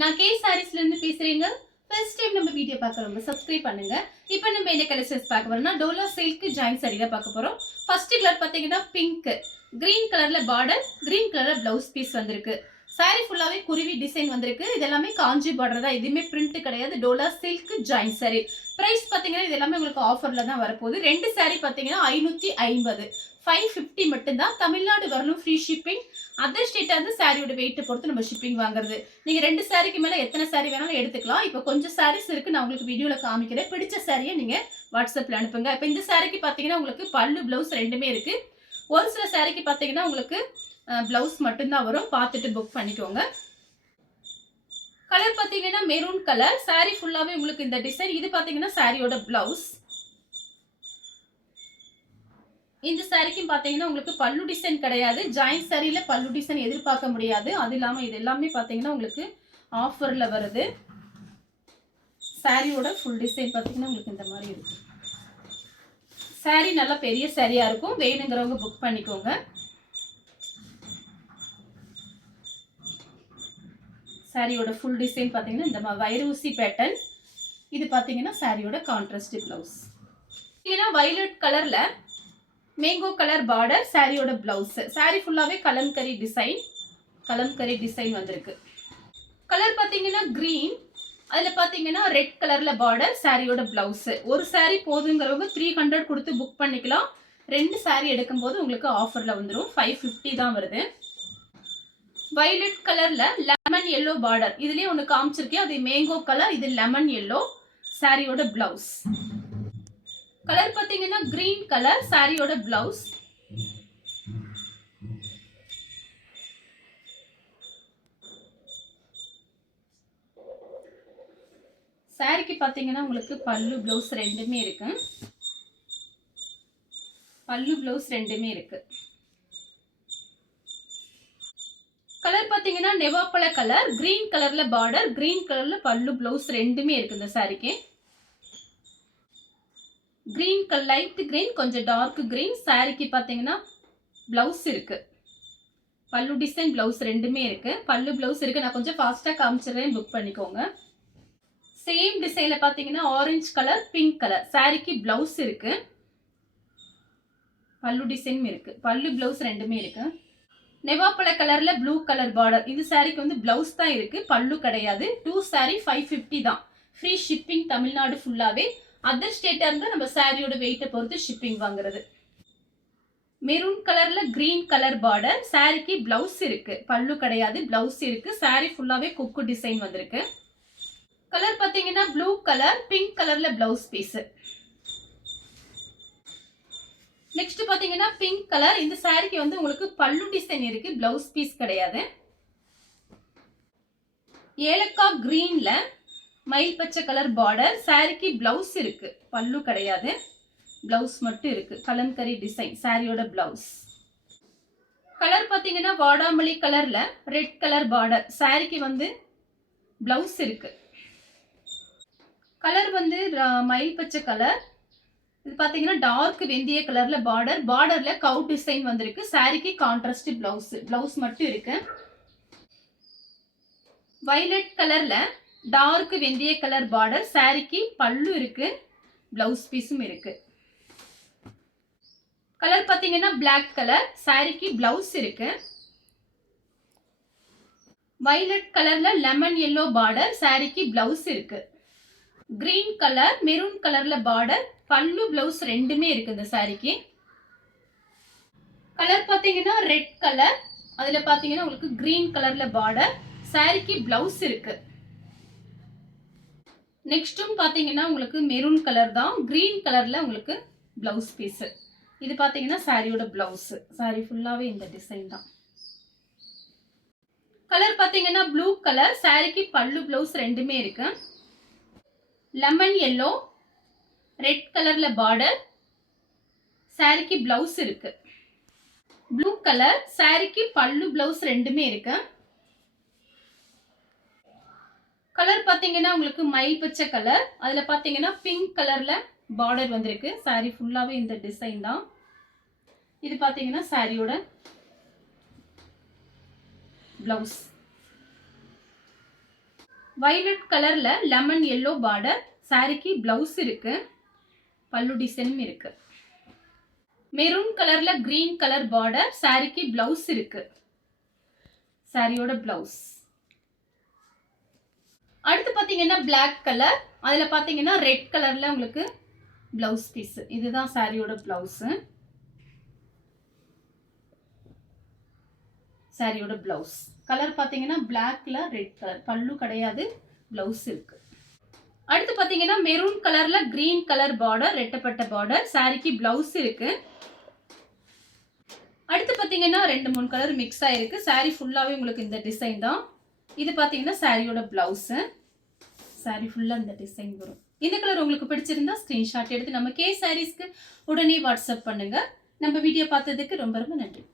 நான் கே சாரீஸ்ல இருந்து பேசுறேங்க. ஃபர்ஸ்ட் டைம் நம்ம வீடியோ பார்க்கறவங்க சப்ஸ்கிரைப் பண்ணுங்க. இப்போ நம்ம என்ன கலெக்ஷன்ஸ் பார்க்க போறோம்னா டோலா சில்க் ஜாயின் சாரி தான் பார்க்க போறோம். ஃபர்ஸ்ட் கலர் பாத்தீங்கன்னா பிங்க், கிரீன் கலர்ல பார்டர், கிரீன் கலர்ல பிளவுஸ் பீஸ் வந்திருக்கு. சாரி ஃபுல்லாவே குருவி டிசைன் வந்திருக்கு. இது எல்லாமே காஞ்சி பார்டர் தான், எதுவுமே பிரிண்ட் கிடையாது. டோலா சில்க் ஜாயின் சாரி. பிரைஸ் பாத்தீங்கன்னா இது எல்லாமே உங்களுக்கு ஆஃபர்ல தான் வரப்போகுது. ரெண்டு சாரி பாத்தீங்கன்னா 550, 550 மட்டும்தான். தமிழ்நாடு வரலும் ஃப்ரீ ஷிப்பிங். அதர் ஸ்டேட்டா இருந்து சாரியோட வெயிட் பொறுத்து நம்ம ஷிப்பிங் வாங்குறது. நீங்க ரெண்டு சாரிக்கு மேல எத்தனை சாரி வேணாலும் எடுத்துக்கலாம். இப்போ கொஞ்சம் சாரீஸ் இருக்கு, நான் உங்களுக்கு வீடியோல காமிக்கிறேன். பிடிச்ச சாரியை நீங்க வாட்ஸ்அப்ல அனுப்புங்க. இப்போ இந்த சாரிக்கு பாத்தீங்கன்னா உங்களுக்கு பல்லு பிளவுஸ் ரெண்டுமே இருக்கு. ஒரு சில சாரிக்கு பாத்தீங்கன்னா உங்களுக்கு பிளவுஸ் மட்டும்தான் வரும். பார்த்துட்டு புக் பண்ணிக்கோங்க. கலர் பாத்தீங்கன்னா மெரூன் கலர். சாரி ஃபுல்லாவே உங்களுக்கு இந்த டிசைன். இது பாத்தீங்கன்னா சாரியோட பிளவுஸ். இந்த சாரிக்கும் பாத்தீங்கன்னா உங்களுக்கு பல்லு டிசைன் கிடையாது. ஜாயின் சாரியில பல்லு டிசைன் எதிர்பார்க்க முடியாது. அது இல்லாம இது எல்லாமே பாத்தீங்கன்னா உங்களுக்கு ஆஃபர்ல வருது. சாரியோட ஃபுல் டிசைன் பாத்தீங்கன்னா உங்களுக்கு இந்த மாதிரி இருக்கு. சாரி நல்லா பெரிய சாரியா இருக்கும். வேணுங்கிறவங்க புக் பண்ணிக்கோங்க. சாரியோட ஃபுல் டிசைன் பாத்தீங்கன்னா இந்த மாதிரி வைரூசி பேட்டர்ன். இது பாத்தீங்கன்னா சாரியோட கான்ட்ராஸ்ட் பிளவுஸ். ஏன்னா வயலட் கலர்ல மேங்கோ கலர் பார்டர், சாரியோட பிளவுஸ். சாரி ஃபுல்லாவே கலம்கரி டிசைன் வந்திருக்கு. கலர் பாத்தீங்கன்னா கிரீன், அதுல பாத்தீங்கன்னா ரெட் கலர்ல பார்டர், சாரியோட பிளவுஸ். ஒரு சாரி போதுங்கிறவங்க 300 கொடுத்து புக் பண்ணிக்கலாம். ரெண்டு சாரி எடுக்கும் போது உங்களுக்கு ஆஃபர்ல வந்துடும். 550 தான் வருது. வயலட் கலர்ல லெமன் எல்லோ பார்டர். இதுலயே ஒன்னு காமிச்சிருக்கேன், அது மேங்கோ கலர், இது லெமன் எல்லோ. சாரியோட பிளவுஸ். கலர் பாத்தீங்கன்னா கிரீன் கலர், சாரியோட பிளவுஸ். சாரிக்கு பாத்தீங்கன்னா உங்களுக்கு பல்லு பிளவுஸ் ரெண்டுமே இருக்கு. கலர் பாத்தீங்கன்னா நெவாப்பழ கலர், கிரீன் கலர்ல பார்டர், கிரீன் கலர்ல பல்லு பிளவுஸ் ரெண்டுமே இருக்கு. இந்த சாரிக்கு கிரீன் கலர், லைட் கிரீன், கொஞ்சம் டார்க் கிரீன். சாரிக்கு பாத்தீங்கன்னா பிளவுஸ் இருக்கு. பல்லு டிசைன் பிளவுஸ் ரெண்டுமே இருக்கு. பல்லு பிளவுஸ் இருக்கு. நான் கொஞ்சம் ஃபாஸ்டா காமிச்சிடுறேன், புக் பண்ணிக்கோங்க. சேம் டிசைன்ல பாத்தீங்கன்னா ஆரஞ்சு கலர், பிங்க் கலர். சாரிக்கு பிளவுஸ் இருக்கு. பல்லு டிசைன் இருக்கு. பல்லு பிளவுஸ் ரெண்டுமே இருக்கு. நெவாப்பழ கலர்ல ப்ளூ கலர் பார்டர். இது சாரிக்கு வந்து பிளவுஸ் தான் இருக்கு, பல்லு கிடையாது. 2 சாரி 550 தான். ஃப்ரீ ஷிப்பிங் தமிழ்நாடு ஃபுல்லாவே. அதர் ஸ்டேட்டா இருந்தா நம்ம சாரியோட வெயிட்டை பொறுத்து ஷிப்பிங் வாங்குறது. மெரூன் கலர்ல கிரீன் கலர் பார்டர். சாரிக்கு பிளவுஸ் இருக்கு, பல்லு கிடையாது. பிளவுஸ் இருக்கு. சாரி ஃபுல்லாவே கொக்கு டிசைன் வந்திருக்கு. கலர் பாத்தீங்கன்னா ப்ளூ கலர், பிங்க் கலர்ல பிளவுஸ் பீஸ். நெக்ஸ்ட் பாத்தீங்கன்னா பிங்க் கலர். இந்த சாரிக்கு வந்து உங்களுக்கு பல்லு டிசைன் இருக்கு, பிளவுஸ் பீஸ் கிடையாது. ஏலக்காய் கிரீன்ல மயில் பச்சை கலர் பார்டர். சாரிக்கு பிளவுஸ் இருக்கு, பல்லு கிடையாது. பிளவுஸ் மட்டும் இருக்கு. கலம்கரி டிசைன் சாரியோட பிளவுஸ். கலர் பாத்தீங்கன்னா வாடாமல்லி கலர்ல ரெட் கலர் பார்டர். சாரிக்கு வந்து பிளவுஸ் இருக்கு. கலர் வந்து மயில் பச்சை கலர். இது பாத்தீங்கன்னா டார்க் வெந்தய கலர்ல பார்டர். பார்டர்ல கவு டிசைன் வந்திருக்கு. சாரிக்கு கான்ட்ராஸ்ட் பிளவுஸ் மட்டும் இருக்கு. வயலட் கலர்ல டார்க் வெந்தய கலர் பார்டர். சாரிக்கு பல்லு இருக்கு, பிளவுஸ் பீஸும் இருக்கு. கலர் பாத்தீங்கன்னா பிளாக் கலர். சாரிக்கு பிளவுஸ் இருக்கு. வயலட் கலர்ல லெமன் எல்லோ பார்டர். சாரிக்கு பிளவுஸ் இருக்கு. கிரீன் கலர், மெரூன் கலர்ல பார்டர், பல்லு பிளவுஸ் ரெண்டுமே இருக்கு இந்த சாரிக்கு. கலர் பாத்தீங்கன்னா ரெட் கலர். அதுல பாத்தீங்கன்னா உங்களுக்கு கிரீன் கலர்ல பார்டர். சாரிக்கு பிளவுஸ் இருக்கு. நெக்ஸ்டும் பாத்தீங்கன்னா உங்களுக்கு மெரூன் கலர் தான், கிரீன் கலர்ல உங்களுக்கு பிளவுஸ் பீஸ். இது பாத்தீங்கன்னா சாரியோட பிளவுஸ். சாரி ஃபுல்லாவே இந்த டிசைன் தான். கலர் பாத்தீங்கன்னா ப்ளூ கலர். சாரிக்கு பல்லு பிளவுஸ் ரெண்டுமே இருக்கு. லெமன் எல்லோ, ரெட் கலர்ல பார்டர். சாரிக்கு பிளவுஸ் இருக்கு. Blue colour. சாரிக்கு பல்லு பிளவுஸ் ரெண்டுமே இருக்கு. கலர் பாத்தீங்கன்னா உங்களுக்கு மயில் பச்சை கலர். அதுல பாத்தீங்கன்னா பிங்க் கலர்ல பார்டர் வந்திருக்கு. சாரி ஃபுல்லாவே இந்த டிசைன் தான். இது பாத்தீங்கன்னா சாரியோட பிளவுஸ். violet கலர்ல லெமன் yellow பார்டர். சாரிக்கு பிளவுஸ் இருக்கு. பல்லு டிசைனும் இருக்கு. மெரூன் கலர்ல கிரீன் கலர் பார்டர். சாரிக்கு பிளவுஸ் இருக்கு. சாரியோட பிளவுஸ். அடுத்து பாத்தீங்கன்னா Black கலர். அதுல பாத்தீங்கன்னா ரெட் கலர்ல உங்களுக்கு பிளவுஸ் பீஸ். இதுதான் சாரியோட பிளவுஸ். சாரியோட பிளவுஸ் கலர் பாத்தீங்கன்னா பிளாக்ல ரெட் கலர். பல்லு கிடையாது, பிளவுஸ் இருக்கு. அடுத்து பாத்தீங்கன்னா மெரூன் கலர்ல கிரீன் கலர் பார்டர், ரெட்டப்பட்ட பார்டர். சாரிக்கு பிளவுஸ் இருக்கு. அடுத்து பாத்தீங்கன்னா 2-3 கலர் மிக்ஸ் ஆயிருக்கு. சாரி ஃபுல்லாவே உங்களுக்கு இந்த டிசைன் தான். இது பாத்தீங்கன்னா சாரியோட பிளவுஸ். சாரி ஃபுல்லா இந்த டிசைன் வரும். இந்த கலர் உங்களுக்கு பிடிச்சிருந்தா ஸ்கிரீன்ஷாட் எடுத்து நம்ம கே சாரீஸ்க்கு உடனே வாட்ஸ்அப் பண்ணுங்க. நம்ம வீடியோ பார்த்ததுக்கு ரொம்ப ரொம்ப நன்றி.